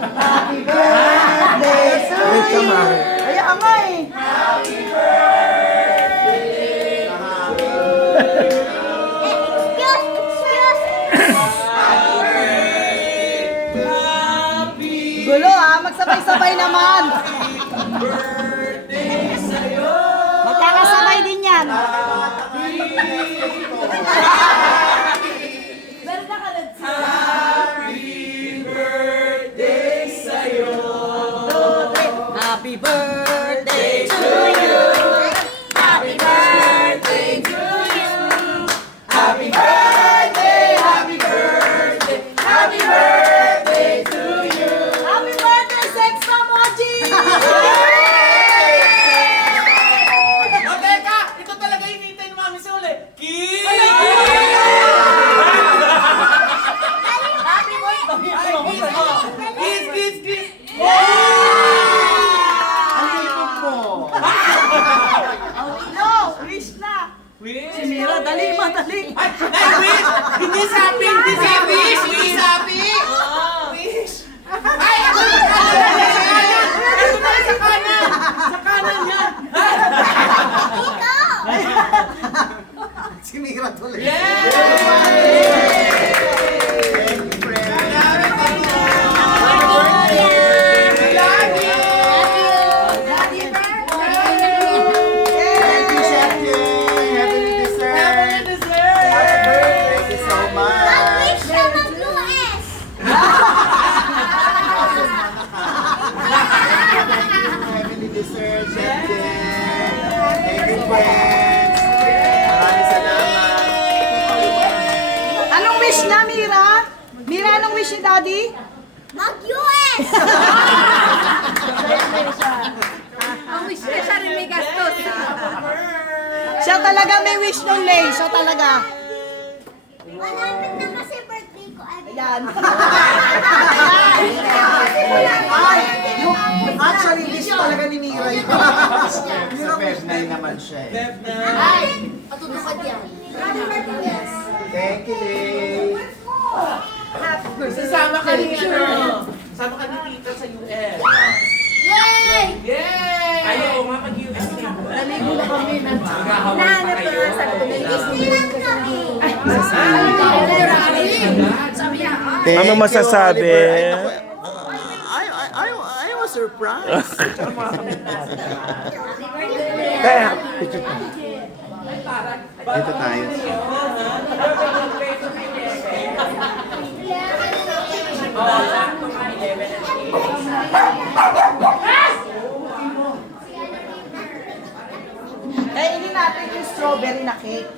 Happy birthday to you. Kaya nga eh. Gulo ha, magsabay-sabay naman. Magkakasabay din yan. Happy birthday to you. Happy birthday to you. Happy birthday, happy birthday, happy birthday to you. Happy birthday, Sex Emoji! O teka, ito talaga yung hintay ni Mami Sule. Kiss! Happy birthday! Kiss, kiss, kiss! No, wish na. Wish? Si Mira, dali, madali. Ay, wish! Hindi sabi, hindi sabi! Hindi sabi! Wish! Ay, ito sa kanan! Ito na sa kanan! Sa kanan yan! Si Mira tuloy. Thank you, Chef King. Heavenly dessert. Thank you so much. Heavenly dessert, Chef King. Thank you, friends. Maraming salamat. Anong wish niya, Mira? Mira, anong wish ni Daddy? Mag-US! Ang wish niya siya rin may gastos. Siya talaga may wish nung Lay. Siya talaga. Malapit na kasi birthday ko. Yan. Ay, yung actually wish talaga ni Mira yun. Sa Feb 9 naman siya eh. Ay, patutupad yan. Yes. Thank you, Lay. Sasama ka ni Sasama ka ni Tita sa US. Yay! Yay! Ayaw nga mag-US ka. Naligo na kami ng Nahanap pa nga sa Disneyland kami. Sabi niya, Ano masasabi? I was surprised. Kaya, Dito tayo. Kainin natin yung strawberry na cake.